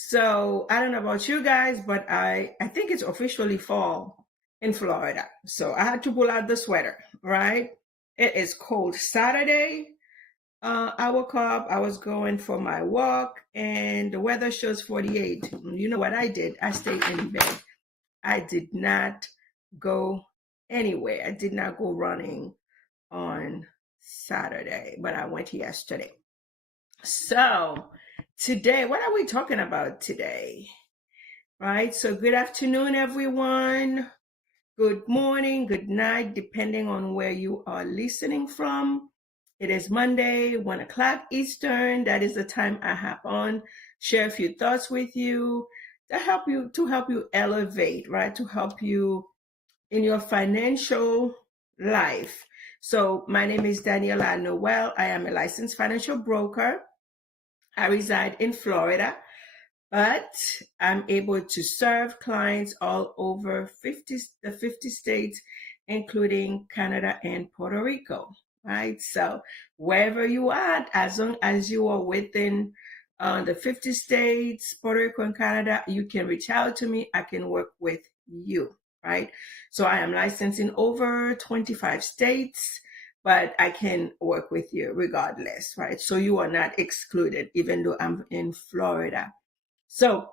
So I don't know about you guys, but I think it's officially fall in Florida. So I had to pull out the sweater, right? It is cold. Saturday, I woke up, I was going for my walk, and the weather shows 48. You know what I did? I stayed in bed. I did not go anywhere. I did not go running on Saturday, but I went yesterday. So today, what are we talking about today? Right? So good afternoon, everyone. Good morning, good night, depending on where you are listening from. It is Monday, 1 o'clock Eastern. That is the time I hop on, share a few thoughts with you to help you elevate, right? To help you in your financial life. So my name is Daniella Noel. I am a licensed financial broker. I reside in Florida, but I'm able to serve clients all over the 50 states, including Canada and Puerto Rico, right? So wherever you are, as long as you are within the 50 states, Puerto Rico and Canada, you can reach out to me. I can work with you, right? So I am licensed in over 25 states, but I can work with you regardless, right? So you are not excluded, even though I'm in Florida. So,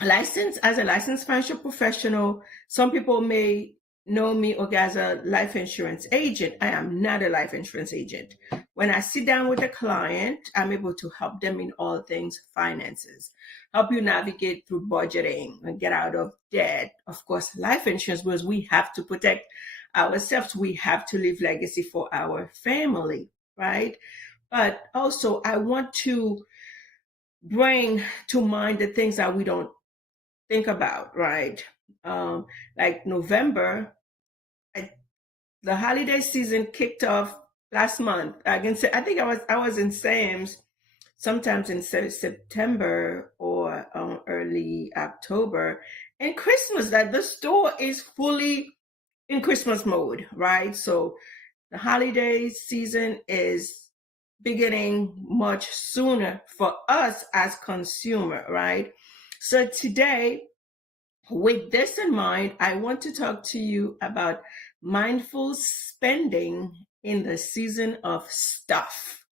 as a licensed financial professional, some people may know me as a life insurance agent. I am not a life insurance agent. When I sit down with a client, I'm able to help them in all things finances, help you navigate through budgeting and get out of debt. Of course, life insurance, because we have to protect ourselves. We have to leave legacy for our family, right? But also, I want to bring to mind the things that we don't think about, right? Like November, the holiday season kicked off last month. I think I was in Sam's sometimes in September or early October, and Christmas, that the store is fully in Christmas mode, right? So the holiday season is beginning much sooner for us as consumer, right? So today, with this in mind, I want to talk to you about mindful spending in the season of stuff,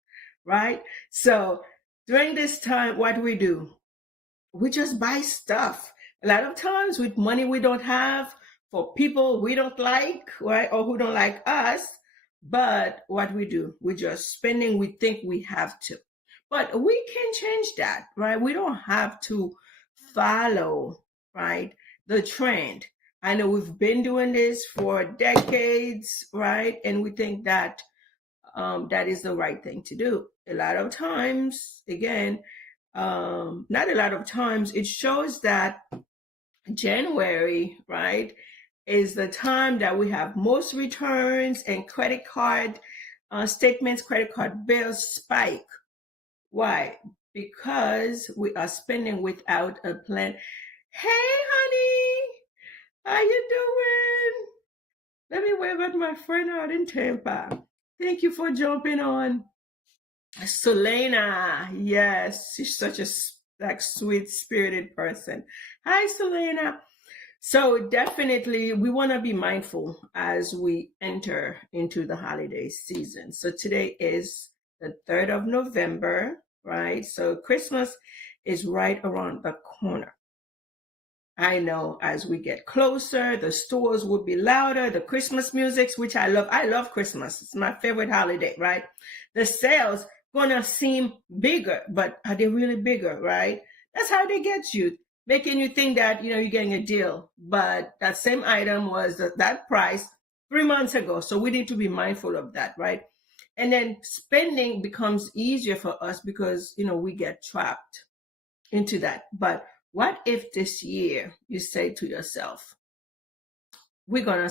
right? So during this time, what do? We just buy stuff. A lot of times with money we don't have, for people we don't like, right? Or who don't like us. But what do? We're just spending, we think we have to. But we can change that, right? We don't have to follow, right, the trend. I know we've been doing this for decades, right? And we think that that is the right thing to do. A lot of times, again, not a lot of times, it shows that January, right, is the time that we have most returns and credit card statements, credit card bills spike. Why? Because we are spending without a plan. Hey, honey, how you doing? Let me wave at my friend out in Tampa. Thank you for jumping on. Selena, yes, she's such a sweet spirited person. Hi, Selena. So definitely, we want to be mindful as we enter into the holiday season. So today is the 3rd of November, right? So Christmas is right around the corner. I know as we get closer, the stores will be louder, the Christmas music, which I love. I love Christmas. It's my favorite holiday, right? The sales gonna seem bigger, but are they really bigger, right? That's how they get you, making you think that, you're getting a deal. But that same item was that price 3 months ago. So we need to be mindful of that, right? And then spending becomes easier for us because, we get trapped into that. But what if this year you say to yourself, I'm going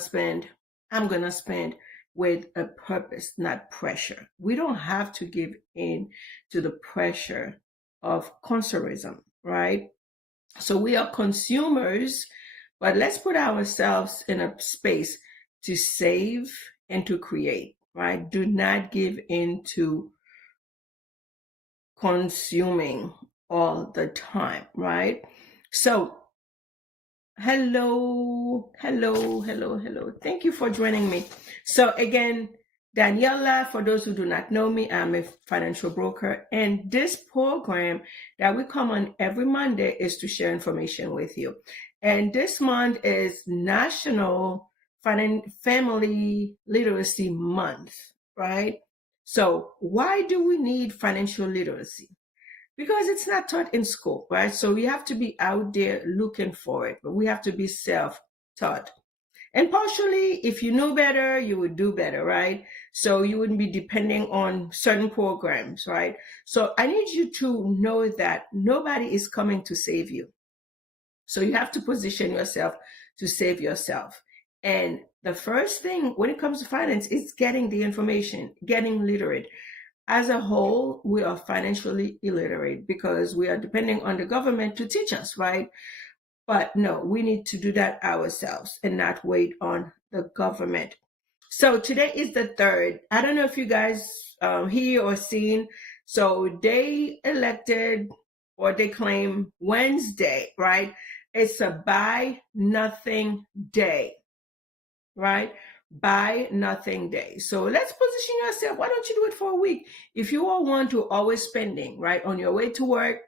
to spend with a purpose, not pressure. We don't have to give in to the pressure of consumerism, right? So we are consumers, but let's put ourselves in a space to save and to create, right? Do not give in to consuming all the time, right? So hello, hello, hello, hello. Thank you for joining me. So again, Daniella, for those who do not know me, I'm a financial broker, and this program that we come on every Monday is to share information with you. And this month is National Family Literacy Month, right? So why do we need financial literacy? Because it's not taught in school, right? So we have to be out there looking for it, but we have to be self-taught. And partially, if you knew better, you would do better, right? So you wouldn't be depending on certain programs, right? So I need you to know that nobody is coming to save you. So you have to position yourself to save yourself. And the first thing when it comes to finance is getting the information, getting literate. As a whole, we are financially illiterate because we are depending on the government to teach us, right? But no, we need to do that ourselves and not wait on the government. So today is the 3rd. I don't know if you guys hear or seen. So they elected or they claim Wednesday, right? It's a buy nothing day, right? Buy nothing day. So let's position yourself. Why don't you do it for a week? If you are one to always spending, right? On your way to work,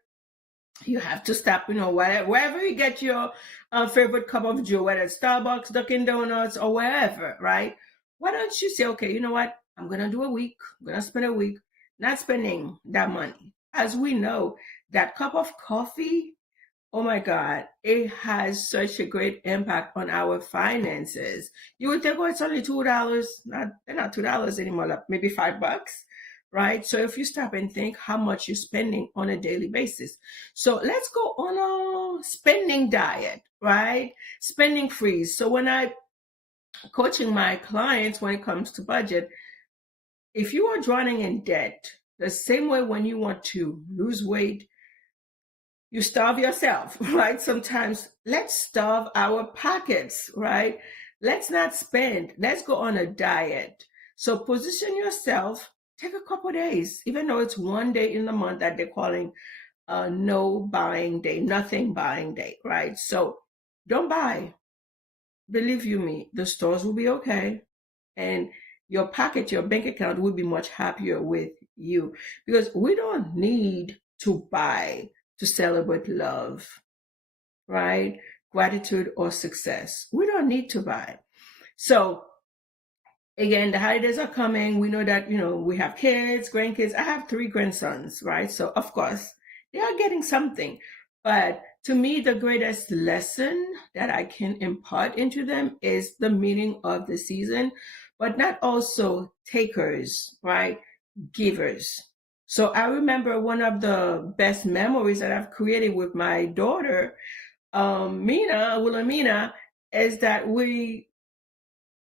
you have to stop, wherever you get your favorite cup of joe, whether it's Starbucks, Dunkin' Donuts, or wherever, right? Why don't you say, okay, you know what? I'm going to do a week. I'm going to spend a week not spending that money. As we know, that cup of coffee, oh my God, it has such a great impact on our finances. You would think, oh, it's only $2. They're not $2 anymore, like maybe $5, right? So if you stop and think how much you're spending on a daily basis. So let's go on a spending diet, right? Spending freeze. So when I coaching my clients when it comes to budget, if you are drowning in debt, the same way when you want to lose weight, you starve yourself, right? Sometimes let's starve our pockets, right? Let's not spend. Let's go on a diet. So position yourself. Take a couple days, even though it's one day in the month that they're calling no buying day, nothing buying day, right? So don't buy. Believe you me, the stores will be okay. And your pocket, your bank account will be much happier with you because we don't need to buy to celebrate love, right? Gratitude or success. We don't need to buy. So again, the holidays are coming. We know that, we have kids, grandkids. I have 3 grandsons, right? So of course they are getting something. But to me, the greatest lesson that I can impart into them is the meaning of the season, but not also takers, right? Givers. So I remember one of the best memories that I've created with my daughter, Wilhelmina, is that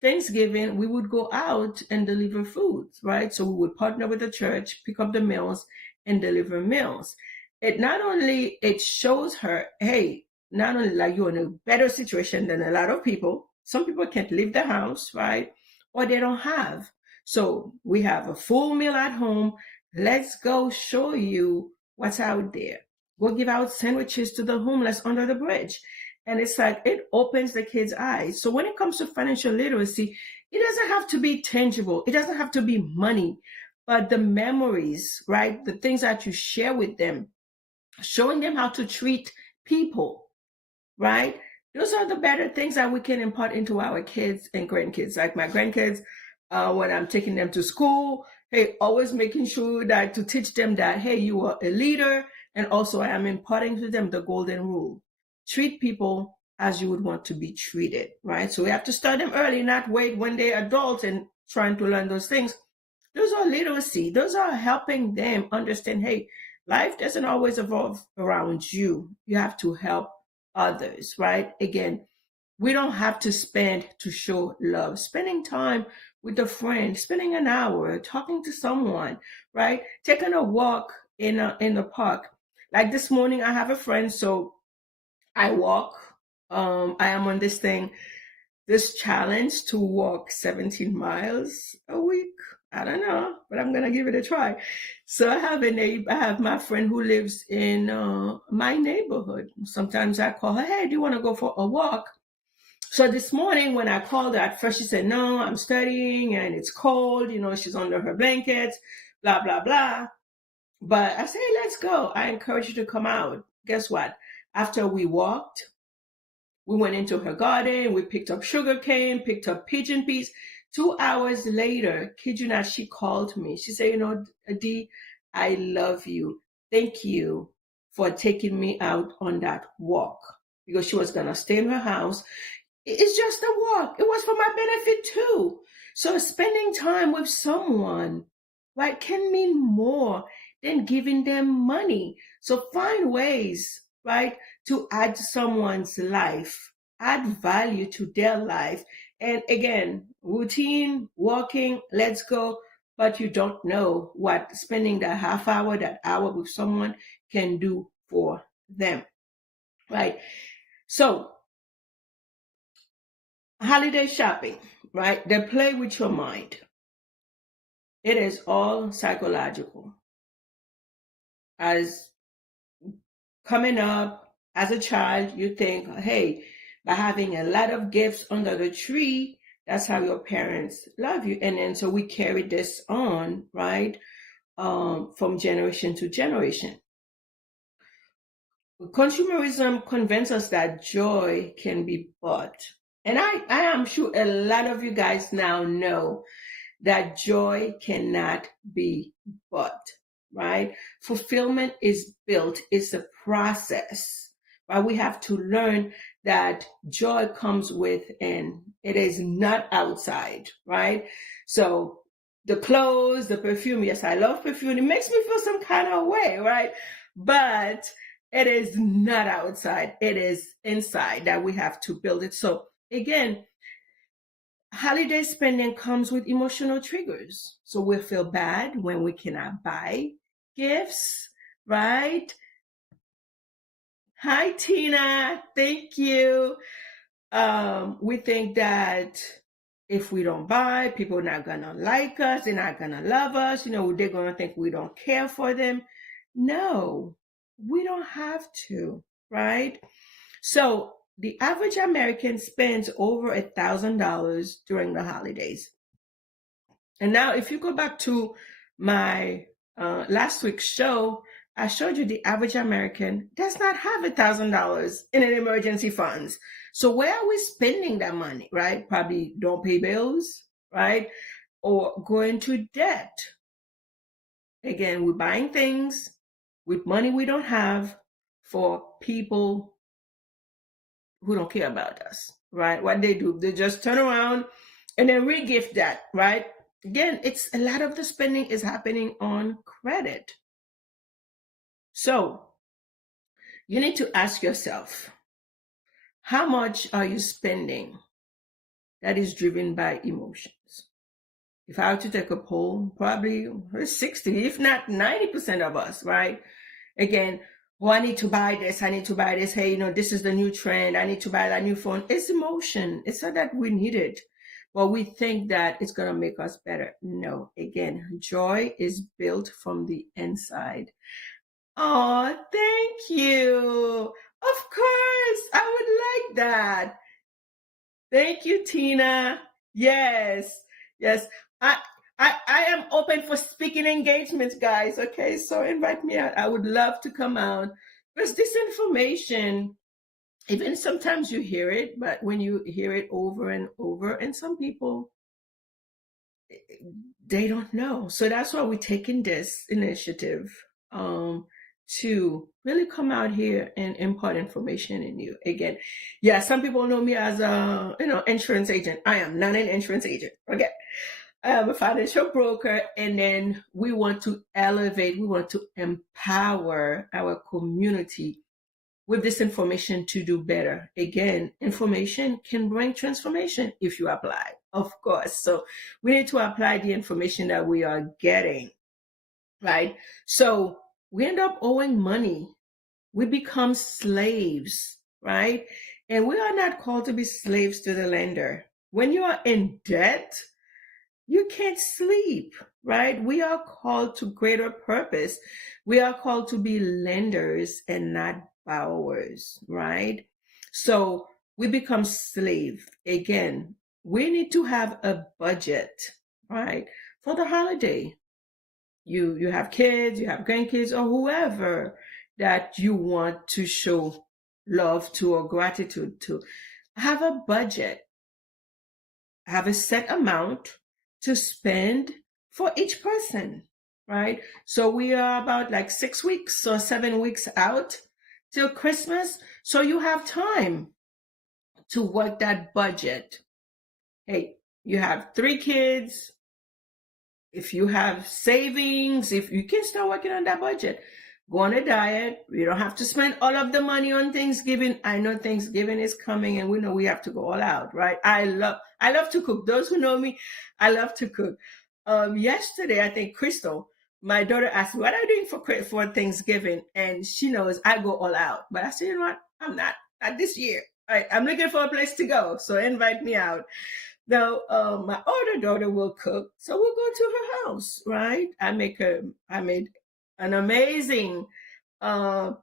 Thanksgiving, we would go out and deliver food, right? So we would partner with the church, pick up the meals, and deliver meals. It shows her, hey, not only like you're in a better situation than a lot of people. Some people can't leave the house, right? Or they don't have. So we have a full meal at home. Let's go show you what's out there. Go give out sandwiches to the homeless under the bridge. And it's like it opens the kids' eyes. So when it comes to financial literacy, it doesn't have to be tangible. It doesn't have to be money, but the memories, right? The things that you share with them, showing them how to treat people, right? Those are the better things that we can impart into our kids and grandkids. Like my grandkids, when I'm taking them to school, hey, always making sure that to teach them that, hey, you are a leader. And also I am imparting to them the golden rule. Treat people as you would want to be treated, right? So we have to start them early, not wait when they're adults and trying to learn those things. Those are literacy. Those are helping them understand, hey, life doesn't always evolve around you. You have to help others, right? Again, we don't have to spend to show love. Spending time with a friend, spending an hour talking to someone, right? Taking a walk in the park. Like this morning, I have a friend, so I walk. I am on this challenge to walk 17 miles a week. I don't know, but I'm gonna give it a try. So I have I have my friend who lives in my neighborhood. Sometimes I call her, hey, do you want to go for a walk? So this morning when I called her, at first she said, no, I'm studying and it's cold. She's under her blankets, blah, blah, blah. But I said, hey, let's go. I encourage you to come out. Guess what? After we walked, we went into her garden. We picked up sugar cane, picked up pigeon peas. 2 hours later, kid you not, she called me. She said, Dee, I love you. Thank you for taking me out on that walk, because she was going to stay in her house. It's just a walk. It was for my benefit too. So spending time with someone, right, can mean more than giving them money. So find ways, right, to add to someone's life, add value to their life. And again, routine, walking, let's go. But you don't know what spending that half hour, that hour with someone can do for them, right? So holiday shopping, right? They play with your mind. It is all psychological. As coming up as a child, you think, hey, by having a lot of gifts under the tree, that's how your parents love you. And then so we carry this on, right? From generation to generation. Consumerism convinces us that joy can be bought. And I am sure a lot of you guys now know that joy cannot be bought, right? Fulfillment is built, it's a process, right? We have to learn that joy comes within. It is not outside, right? So the clothes, the perfume, yes, I love perfume. It makes me feel some kind of way, right? But it is not outside. It is inside that we have to build it. So again, holiday spending comes with emotional triggers. So we feel bad when we cannot buy gifts, right? Hi, Tina. Thank you. We think that if we don't buy, people are not going to like us. They're not going to love us. They're going to think we don't care for them. No, we don't have to, right? So the average American spends over $1,000 during the holidays. And now if you go back to my last week's show, I showed you the average American does not have $1,000 in an emergency funds. So where are we spending that money, right? Probably don't pay bills, right? Or go into debt. Again, we're buying things with money we don't have for people who don't care about us, right? What they do, they just turn around and then re-gift that, right? Again, it's a lot of the spending is happening on credit. So you need to ask yourself, how much are you spending that is driven by emotions? If I were to take a poll, probably 60, if not 90% of us, right? Again, oh, I need to buy this. I need to buy this. Hey, this is the new trend. I need to buy that new phone. It's emotion. It's not that we need it, but we think that it's going to make us better. No, again, joy is built from the inside. Oh, thank you. Of course, I would like that. Thank you, Tina. Yes, yes. I am open for speaking engagements, guys. Okay, so invite me out. I would love to come out because this information, even sometimes you hear it, but when you hear it over and over, and some people, they don't know. So that's why we're taking this initiative to really come out here and impart information in you. Again, yeah, some people know me as a insurance agent. I am not an insurance agent. Okay. I am a financial broker, and then we want to elevate, we want to empower our community with this information to do better. Again, information can bring transformation if you apply, of course. So we need to apply the information that we are getting, right? So we end up owing money. We become slaves, right? And we are not called to be slaves to the lender. When you are in debt, You can't sleep, right? We are called to greater purpose. We are called to be lenders and not borrowers, right? So we become slave. Again, we need to have a budget, right? For the holiday. You have kids, you have grandkids, or whoever that you want to show love to or gratitude to. Have a budget, have a set amount to spend for each person, right? So we are about like 6 weeks or 7 weeks out till Christmas. So you have time to work that budget. Hey, you have 3 kids. If you have savings, if you can start working on that budget, go on a diet. You don't have to spend all of the money on Thanksgiving. I know Thanksgiving is coming and we know we have to go all out, right? I love to cook. Those who know me, I love to cook. Yesterday, I think Crystal, my daughter, asked me, what are you doing for Thanksgiving? And she knows I go all out. But I said, you know what? I'm not this year. I'm looking for a place to go. So invite me out. Now, my older daughter will cook, so we'll go to her house, right? I made an amazing uh,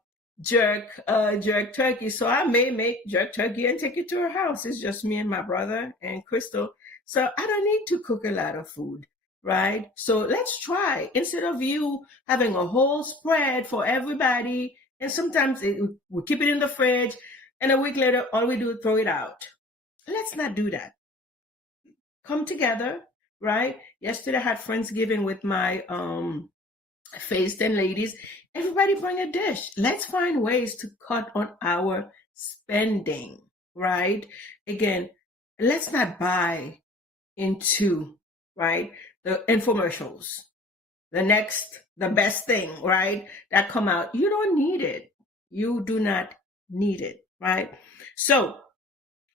jerk turkey. So I may make jerk turkey and take it to her house. It's just me and my brother and Crystal. So I don't need to cook a lot of food, right? So let's try. Instead of you having a whole spread for everybody, and sometimes we keep it in the fridge, and a week later, all we do is throw it out. Let's not do that. Come together, right? Yesterday I had Friendsgiving with my phased and ladies. Everybody bring a dish. Let's find ways to cut on our spending, right? Again, let's not buy into, right, the infomercials, the best thing, right, that come out. You don't need it. You do not need it, right? So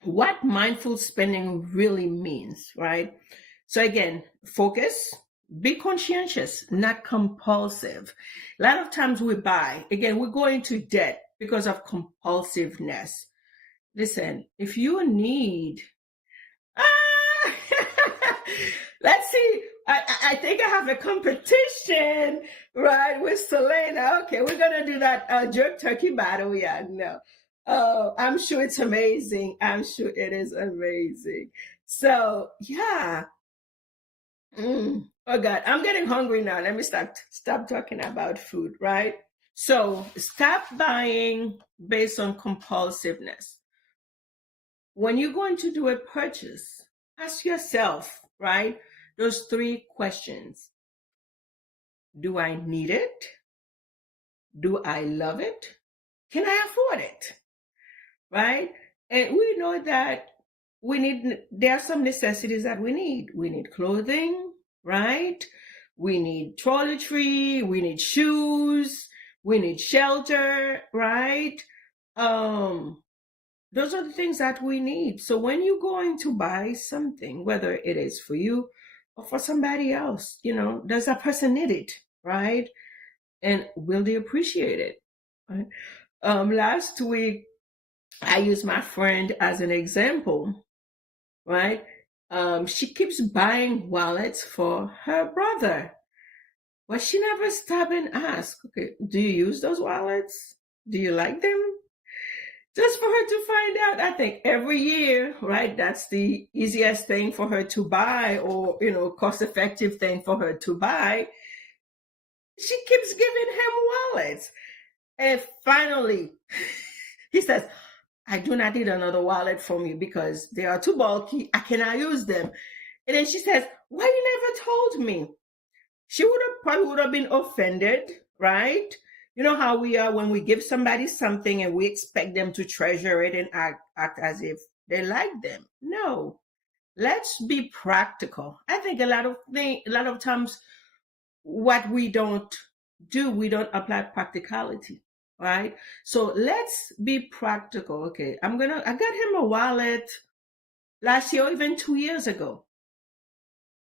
what mindful spending really means, right? So again, focus, be conscientious, not compulsive. A lot of times we buy, again, we go into debt because of compulsiveness. Listen, if you need, let's see, I think I have a competition, right, with Selena. Okay, we're going to do that jerk turkey battle. Yeah, no. Oh, I'm sure it's amazing. I'm sure it is amazing. So, yeah. Oh God, I'm getting hungry now. Let me stop talking about food, right? So, stop buying based on compulsiveness. When you're going to do a purchase, ask yourself, right, those 3 questions. Do I need it? Do I love it? Can I afford it? Right? And we know that there are some necessities that we need. We need clothing, right? We need toiletry, we need shoes, we need shelter, right? Those are the things that we need. So when you're going to buy something, whether it is for you or for somebody else, does that person need it, right? And will they appreciate it? Right? Last week, I use my friend as an example, right? She keeps buying wallets for her brother, but she never stopped and asked, okay, do you use those wallets? Do you like them? Just for her to find out. I think every year, right, that's the easiest thing for her to buy, or, cost-effective thing for her to buy. She keeps giving him wallets. And finally, he says, I do not need another wallet from you because they are too bulky. I cannot use them. And then she says, why you never told me? She probably would have been offended, right? You know how we are when we give somebody something and we expect them to treasure it and act as if they like them. No, let's be practical. I think a lot of times what we don't do, we don't apply practicality, right? So let's be practical. Okay, I got him a wallet last year, or even 2 years ago.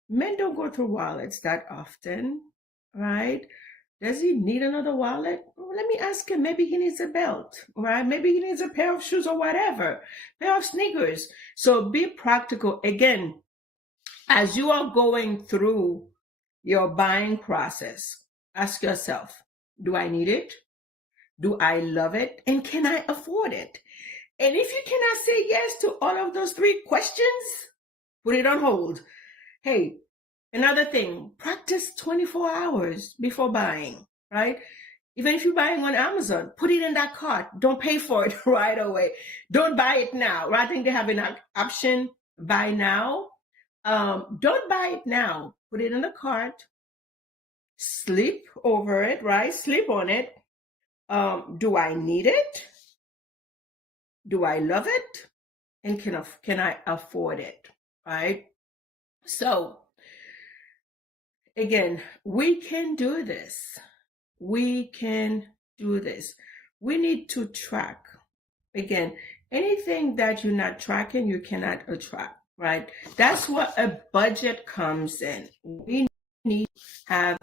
Men don't go through wallets that often, right? Does he need another wallet? Well, let me ask him. Maybe he needs a belt, right? Maybe he needs a pair of shoes or whatever, pair of sneakers. So be practical. Again, As you are going through your buying process, ask yourself, do I need it? Do I love it? And can I afford it? And if you cannot say yes to all of those three questions, put it on hold. Hey, another thing, practice 24 hours before buying, right? Even if you're buying on Amazon, put it in that cart. Don't pay for it right away. Don't buy it now. Right? I think they have an option, buy now. Don't buy it now. Put it in the cart. Sleep over it, right? Sleep on it. Do I need it? Do I love it? And can I afford it? Right? So again, we can do this. We can do this. We need to track. Again, anything that you're not tracking, you cannot attract, right? That's what a budget comes in. Need have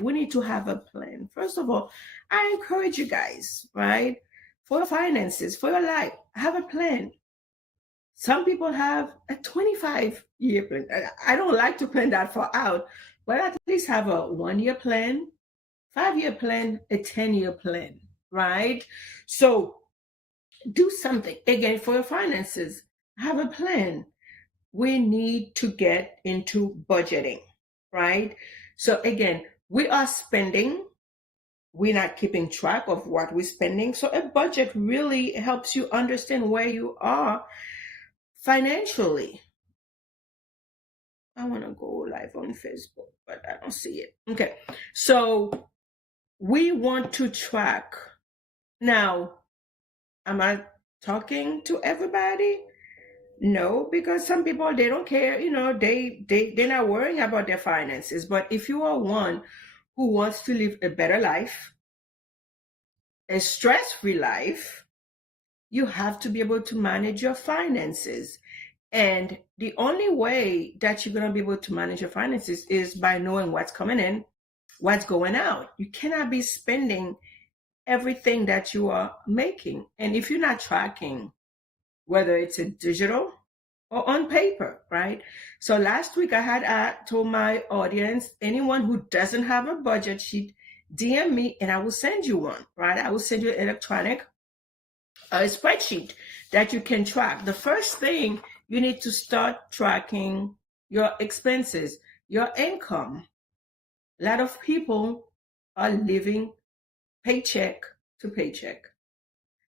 we need to have a plan. First of all, I encourage you guys, right? For your finances, for your life, have a plan. Some people have a 25-year plan. I don't like to plan that far out, but at least have a 1-year plan, 5-year plan, a 10-year plan, right? So do something. Again, for your finances, have a plan. We need to get into budgeting, right? So again, we are spending, we're not keeping track of what we're spending. So a budget really helps you understand where you are financially. I want to go live on Facebook, but I don't see it. Okay. So we want to track. Now, am I talking to everybody? No, because some people, they don't care, they're not worrying about their finances. But if you are one who wants to live a better life, a stress-free life, you have to be able to manage your finances. And the only way that you're going to be able to manage your finances is by knowing what's coming in, what's going out. You cannot be spending everything that you are making. And if you're not tracking, whether it's a digital or on paper, right? So last week I told my audience, anyone who doesn't have a budget sheet, DM me and I will send you one, right? I will send you an electronic spreadsheet that you can track. The first thing, you need to start tracking your expenses, your income. A lot of people are living paycheck to paycheck.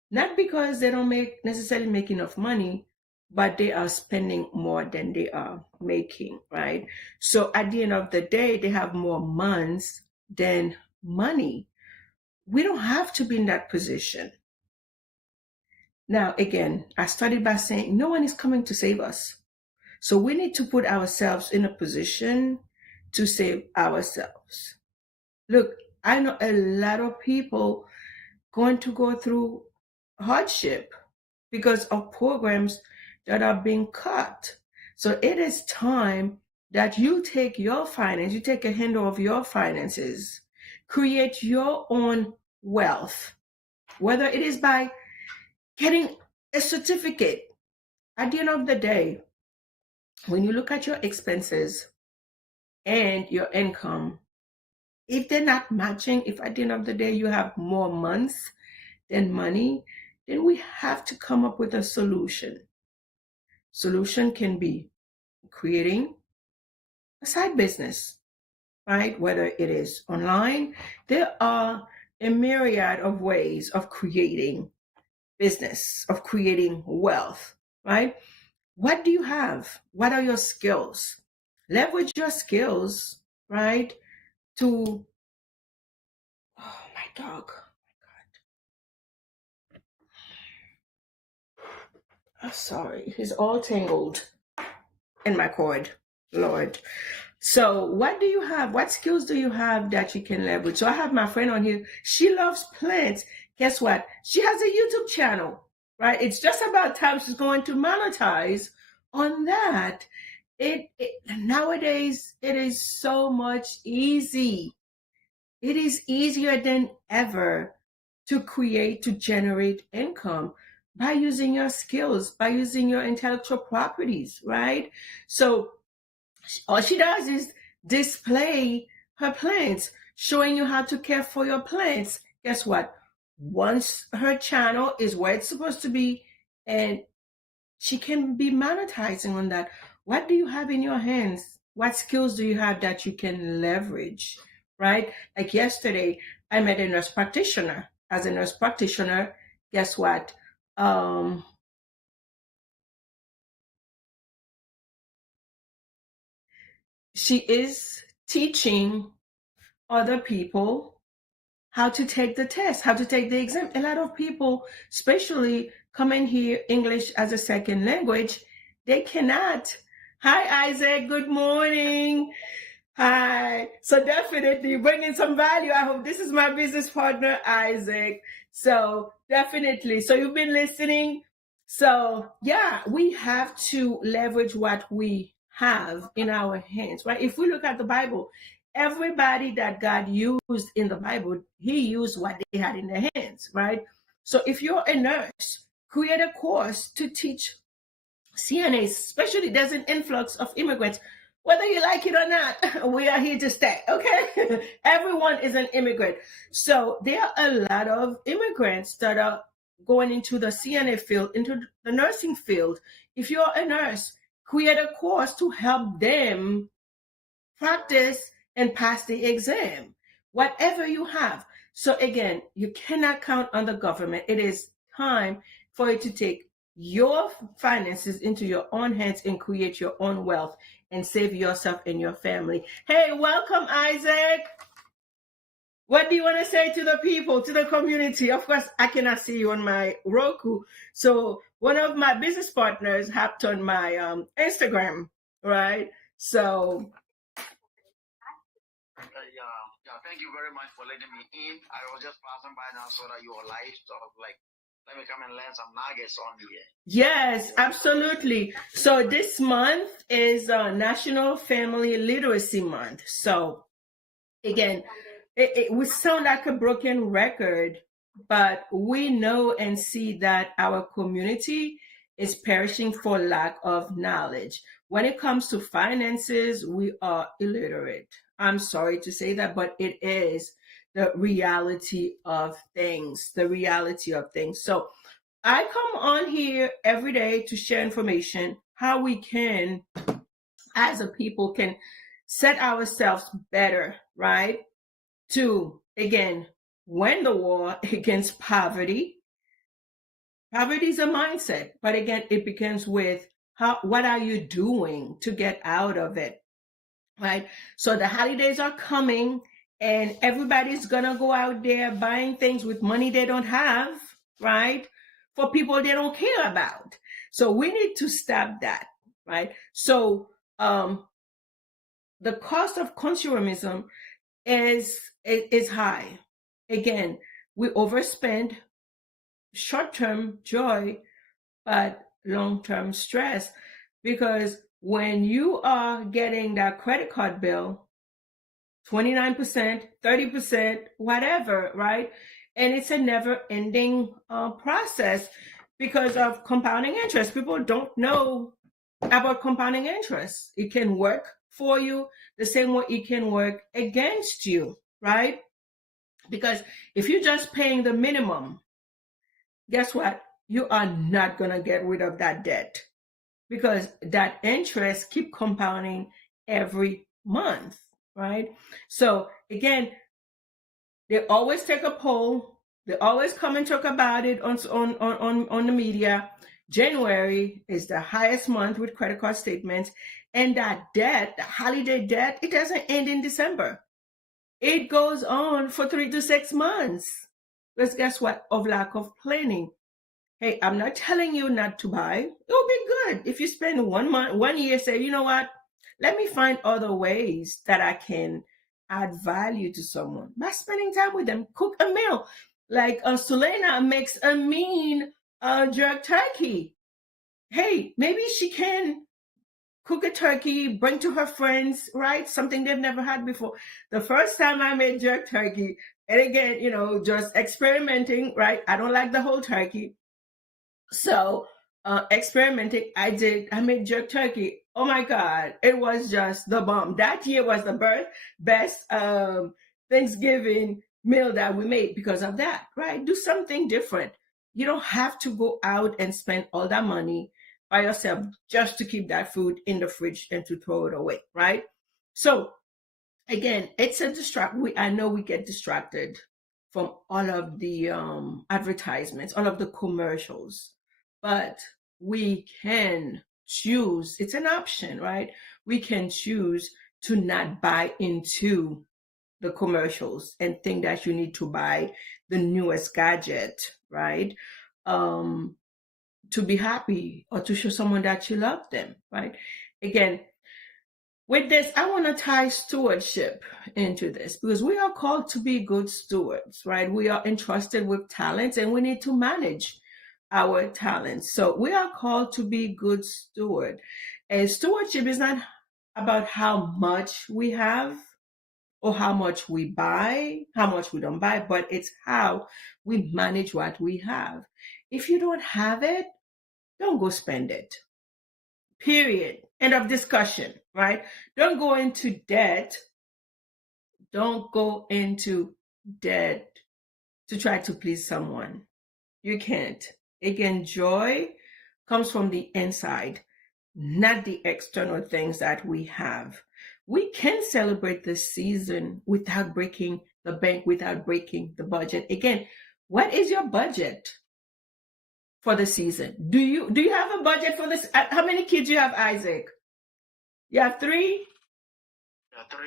Not because they don't necessarily make enough money, but they are spending more than they are making, right? So at the end of the day, they have more months than money. We don't have to be in that position. Now, again, I started by saying no one is coming to save us. So we need to put ourselves in a position to save ourselves. Look, I know a lot of people going to go through hardship because of programs that are being cut. So it is time that you take your finance, you take a handle of your finances, create your own wealth, whether it is by getting a certificate. At the end of the day, when you look at your expenses and your income, if they're not matching, if at the end of the day you have more months than money, then we have to come up with a solution. Solution can be creating a side business, right? Whether it is online, there are a myriad of ways of creating business, of creating wealth, right? What do you have? What are your skills? Leverage your skills, right? To, oh, my dog. Oh, sorry, he's all tangled in my cord, Lord. So what do you have? What skills do you have that you can leverage? So I have my friend on here. She loves plants. Guess what? She has a YouTube channel, right? It's just about time she's going to monetize on that. Nowadays, it is so much easy. It is easier than ever to generate income by using your skills, by using your intellectual properties, right? So All she does is display her plants, showing you how to care for your plants. Guess what? Once her channel is where it's supposed to be, and she can be monetizing on that. What do you have in your hands? What skills do you have that you can leverage? Right? Like yesterday, I met a nurse practitioner. As a nurse practitioner, guess what? She is teaching other people how to take the test, how to take the exam. A lot of people, especially come in here English as a second language, they cannot. Hi, Isaac. Good morning. Hi. So definitely bringing some value. I hope this is my business partner, Isaac. So definitely. So you've been listening. So yeah, we have to leverage what we have in our hands, right? If we look at the Bible, everybody that God used in the Bible, he used what they had in their hands, right? So if you're a nurse, create a course to teach CNAs, especially there's an influx of immigrants. Whether you like it or not, we are here to stay, okay? Everyone is an immigrant. So there are a lot of immigrants that are going into the CNA field, into the nursing field. If you're a nurse, create a course to help them practice and pass the exam, whatever you have. So again, you cannot count on the government. It is time for you to take your finances into your own hands and create your own wealth and save yourself and your family. Hey, welcome, Isaac. What do you want to say to the people, to the community? Of course, I cannot see you on my Roku. So one of my business partners hopped on my Instagram, right? So thank you very much for letting me in. I was just passing by now, saw that you were live, so I was like, let me come and learn some nuggets on here. Yes, absolutely. So this month is National Family Literacy Month. So again, it would sound like a broken record, but we know and see that our community is perishing for lack of knowledge. When it comes to finances, we are illiterate. I'm sorry to say that, but it is the reality of things, the reality of things. So I come on here every day to share information, how we can, as a people, can set ourselves better, right? To, again, win the war against poverty. Poverty is a mindset, but again, it begins with what are you doing to get out of it, right? So the holidays are coming and everybody's gonna go out there buying things with money they don't have, right? For people they don't care about. So we need to stop that, right? So the cost of consumerism is high. Again, we overspend, short-term joy, but long-term stress, because when you are getting that credit card bill, 29%, 30%, whatever, right? And it's a never-ending process because of compounding interest. People don't know about compounding interest. It can work for you the same way it can work against you, right? Because if you're just paying the minimum, guess what? You are not going to get rid of that debt because that interest keep compounding every month, right? So again, they always take a poll. They always come and talk about it on the media. January is the highest month with credit card statements. And that debt, the holiday debt, it doesn't end in December. It goes on for 3 to 6 months. Because guess what? Of lack of planning. Hey, I'm not telling you not to buy. It will be good if you spend 1 month, 1 year, say, you know what? Let me find other ways that I can add value to someone by spending time with them. Cook a meal. Like Selena makes a mean jerk turkey. Hey, maybe she can cook a turkey, bring to her friends, right? Something they've never had before. The first time I made jerk turkey, and again, just experimenting, right? I don't like the whole turkey. So experimenting, I made jerk turkey. Oh my God, it was just the bomb. That year was the best Thanksgiving meal that we made because of that, right? Do something different. You don't have to go out and spend all that money by yourself just to keep that food in the fridge and to throw it away, right? So again, it's a distract. I know we get distracted from all of the advertisements, all of the commercials, but we can choose. It's an option, right? We can choose to not buy into the commercials and think that you need to buy the newest gadget, right? To be happy or to show someone that you love them, right? Again, with this, I want to tie stewardship into this because we are called to be good stewards, right? We are entrusted with talents and we need to manage our talents. So we are called to be good steward. And stewardship is not about how much we have or how much we buy, how much we don't buy, but it's how we manage what we have. If you don't have it, don't go spend it. Period. End of discussion, right? Don't go into debt. Don't go into debt to try to please someone. You can't. Again, joy comes from the inside, not the external things that we have. We can celebrate this season without breaking the bank, without breaking the budget. Again, what is your budget for the season? Do you have a budget for this? How many kids you have, Isaac? You have 3? Yeah, 3.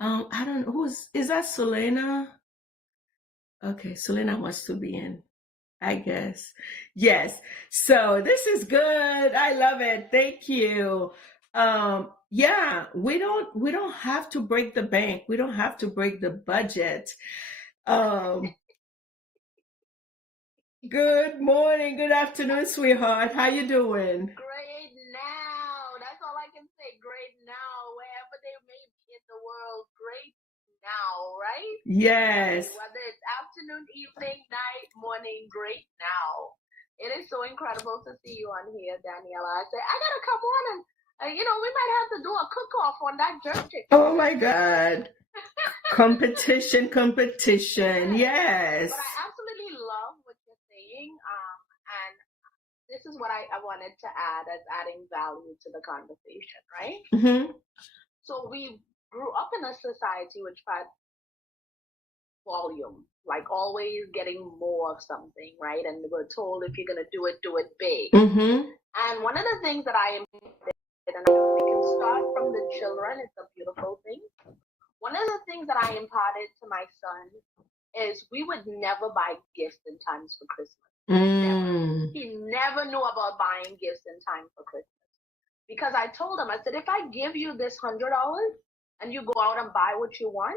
I don't know. Is that Selena? Okay, Selena wants to be in, I guess. Yes. So this is good. I love it. Thank you. Yeah, we don't have to break the bank. We don't have to break the budget. Good morning, good afternoon, sweetheart. How you doing? Great now. That's all I can say. Great now. Wherever they may be in the world, great now, right? Yes. Whether it's afternoon, evening, night, morning, great now. It is so incredible to see you on here, Daniella. I said, I gotta come on and, we might have to do a cook-off on that jerk chicken. Oh my God. Competition. Yes. But I absolutely love what you're saying. And this is what I wanted to add as adding value to the conversation, right? Mm-hmm. So we grew up in a society which had volume, like always getting more of something, right? And we're told if you're gonna do it big. Mm-hmm. And one of the things that I am, and we can start from the children, it's a beautiful thing. One of the things that I imparted to my son is we would never buy gifts in times for Christmas. Never. He never knew about buying gifts in time for Christmas. Because I told him, I said, if I give you this $100 and you go out and buy what you want,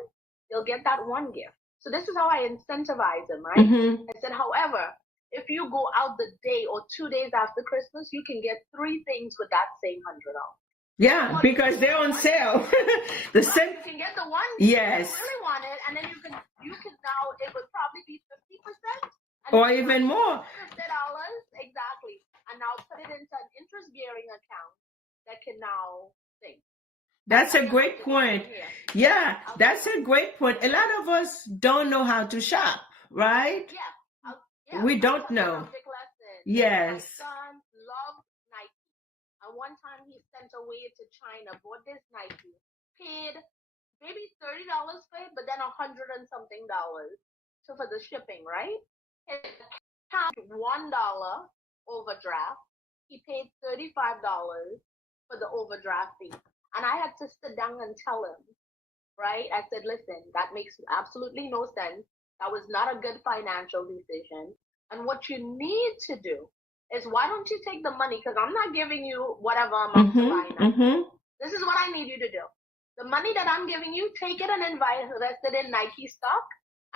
you'll get that one gift. So this is how I incentivize him, right? Mm-hmm. I said, however, if you go out the day or 2 days after Christmas, you can get 3 things with that same $100. Yeah, because they're on sale. You can get the one yes. you really want it, and then you can now, it would probably be 50%. Or even more. $50, exactly. And now put it into an interest-bearing account that can now sink. That's a great point. Yeah, that's a great point. A lot of us don't know how to shop, right? Yeah. We don't know. Yes. My son loved Nike. And one time he sent away to China, bought this Nike, paid maybe $30 for it, but then $100 and something for the shipping, right? His account $1 overdraft. He paid $35 for the overdraft fee. And I had to sit down and tell him, right? I said, listen, that makes absolutely no sense. That was not a good financial decision. And what you need to do is, why don't you take the money? Because I'm not giving you whatever amount to buy now. Mm-hmm. This is what I need you to do. The money that I'm giving you, take it and invest it in Nike stock.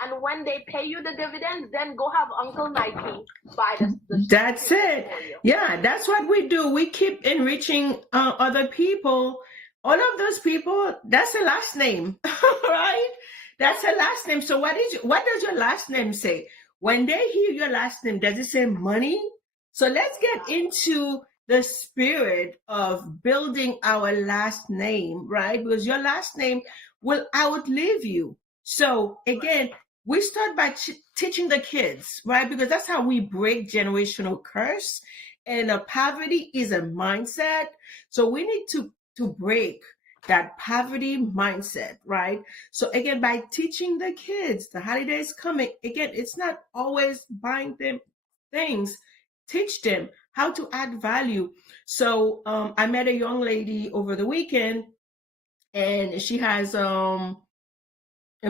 And when they pay you the dividends, then go have Uncle Nike buy the That's it. Yeah, that's what we do. We keep enriching other people. All of those people, that's a last name, right? That's a last name. So what does your last name say? When they hear your last name, does it say money? So let's get into the spirit of building our last name, right? Because your last name will outlive you. So again, we start by teaching the kids, right? Because that's how we break generational curse. And poverty is a mindset. So we need to break that poverty mindset, right? So again, by teaching the kids, the holidays coming, again, it's not always buying them things. Teach them how to add value. So I met a young lady over the weekend, and she has a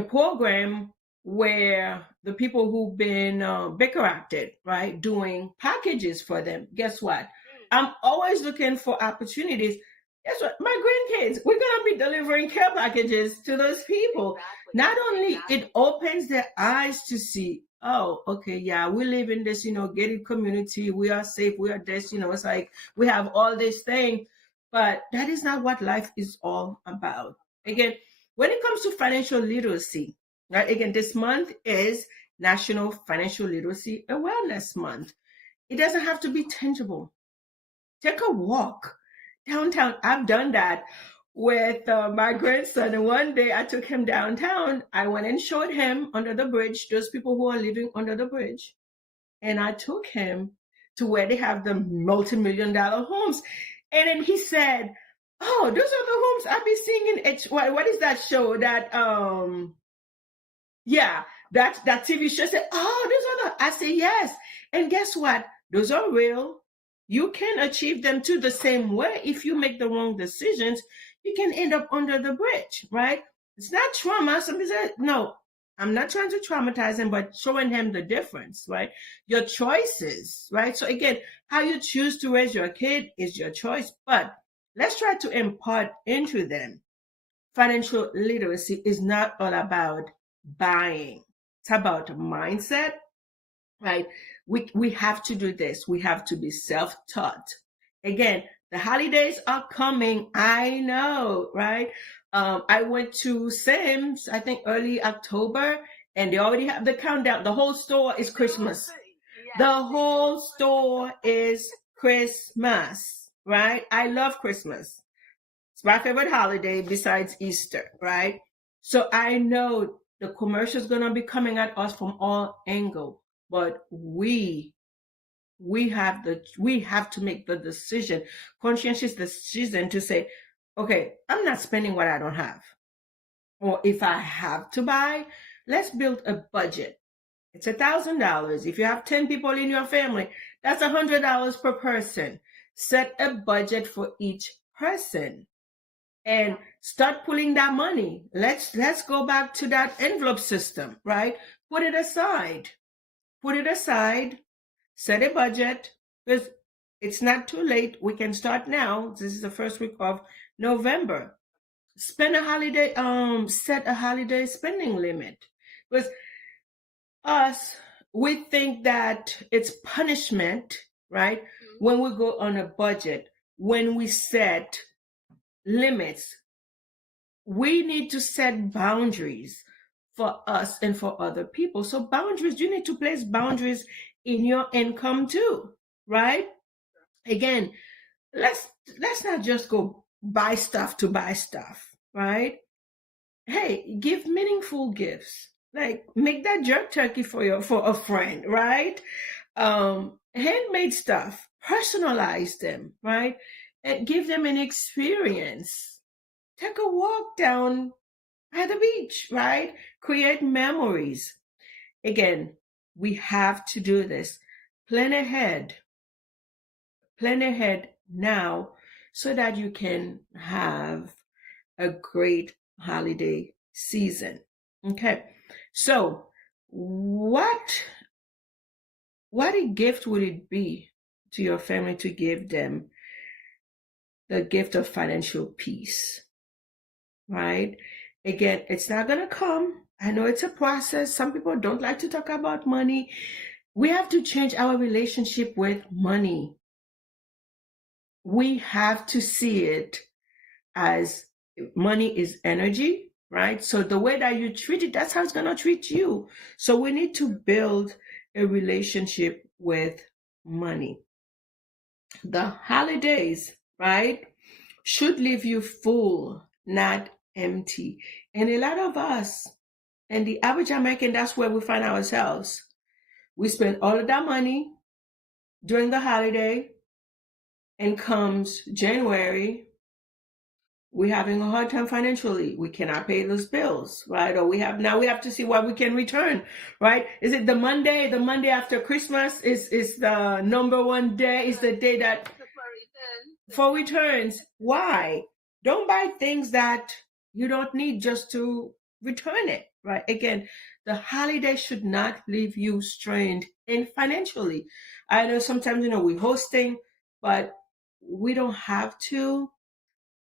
program where the people who've been acted, right, doing packages for them. Guess what? I'm always looking for opportunities. Guess what? My grandkids, we're gonna be delivering care packages to those people. Exactly. Not only it opens their eyes to see, oh, okay, yeah, we live in this, gated community. We are safe. We are this, it's like we have all these things, but that is not what life is all about. Again, when it comes to financial literacy, right? Again, this month is National Financial Literacy Awareness Month. It doesn't have to be tangible. Take a walk downtown. I've done that with my grandson. And one day I took him downtown. I went and showed him under the bridge, those people who are living under the bridge. And I took him to where they have the multi-million-dollar homes. And then he said, oh, those are the homes I be seeing in what is that show? That that TV show. Said, oh, those are the. I say yes. And guess what? Those are real. You can achieve them too the same way. If you make the wrong decisions, you can end up under the bridge, right? It's not trauma. Somebody said, no, I'm not trying to traumatize him, but showing him the difference, right? Your choices, right? So again, how you choose to raise your kid is your choice, but let's try to impart into them. Financial literacy is not all about buying. It's about mindset, right? We have to do this. We have to be self-taught. Again, the holidays are coming. I know, right? I went to Sam's, I think early October, and they already have the countdown. The whole store is Christmas. The whole store is Christmas, right? I love Christmas. It's my favorite holiday besides Easter, right? So I know the commercial is going to be coming at us from all angles, but we have to make the decision, conscientious decision to say, okay, I'm not spending what I don't have. Or if I have to buy, let's build a budget. It's $1,000. If you have 10 people in your family, that's $100 per person. Set a budget for each person and start pulling that money. Let's go back to that envelope system, right? Put it aside. Set a budget, because it's not too late. We can start now. This is the first week of November. Set a holiday spending limit. Because we think that it's punishment, right? When we go on a budget, when we set limits, we need to set boundaries for us and for other people. So boundaries, you need to place boundaries in your income too, right? Again, let's not just go buy stuff to buy stuff, right? Hey, give meaningful gifts. Like make that jerk turkey for a friend, right? Handmade stuff, personalize them, right? And give them an experience. Take a walk down at the beach, right? Create memories. Again, we have to do this. Plan ahead now so that you can have a great holiday season. Okay. So what a gift would it be to your family to give them the gift of financial peace, right? Again, it's not going to come. I know it's a process. Some people don't like to talk about money. We have to change our relationship with money. We have to see it as money is energy, right? So the way that you treat it, that's how it's going to treat you. So we need to build a relationship with money. The holidays, right, should leave you full, not empty. And a lot of us, and the average American, that's where we find ourselves. We spend all of that money during the holiday, and comes January, we're having a hard time financially. We cannot pay those bills, right? Or we have to see what we can return, right? Is it the Monday after Christmas is the number one day, is the day that for returns. Why? Don't buy things that you don't need just to return it, right? Again, the holiday should not leave you strained in financially. I know sometimes, we're hosting, but we don't have to.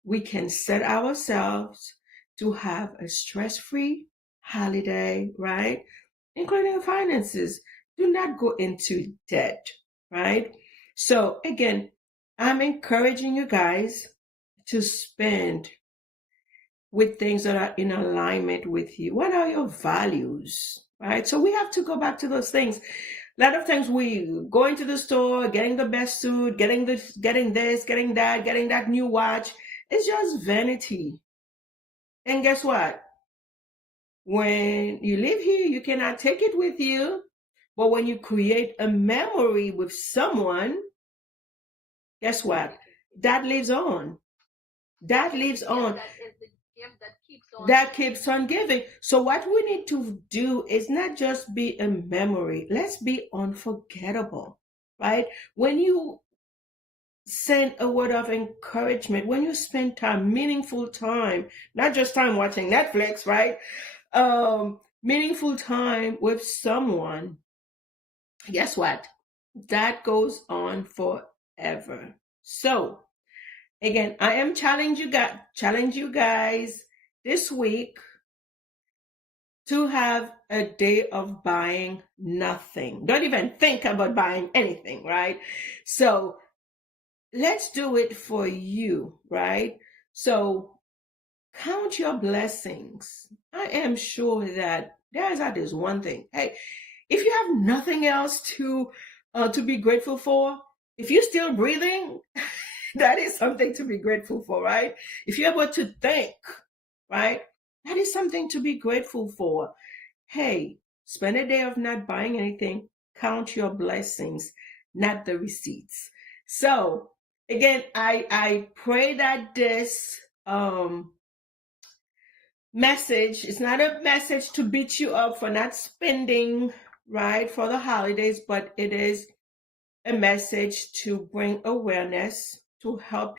We can set ourselves to have a stress-free holiday, right? Including finances. Do not go into debt, right? So again, I'm encouraging you guys to spend with things that are in alignment with you. What are your values, right? So we have to go back to those things. A lot of times we go into the store, getting the best suit, getting this, getting that new watch. It's just vanity. And guess what? When you live here, you cannot take it with you. But when you create a memory with someone, guess what? That lives on. That lives on. That is the gift that keeps on. That keeps on giving. So what we need to do is not just be a memory. Let's be unforgettable, right? When you send a word of encouragement, when you spend time, meaningful time, not just time watching Netflix, right? Meaningful time with someone, guess what? That goes on forever. So again, I am challenge you guys this week to have a day of buying nothing. Don't even think about buying anything, right? So let's do it for you, right? So count your blessings. I am sure that there's at least one thing. Hey, if you have nothing else to be grateful for, if you're still breathing, that is something to be grateful for, right? If you're able to think, right, that is something to be grateful for. Hey, spend a day of not buying anything. Count your blessings, not the receipts. So again, I pray that this message is not a message to beat you up for not spending, right, for the holidays, but it is a message to bring awareness, to help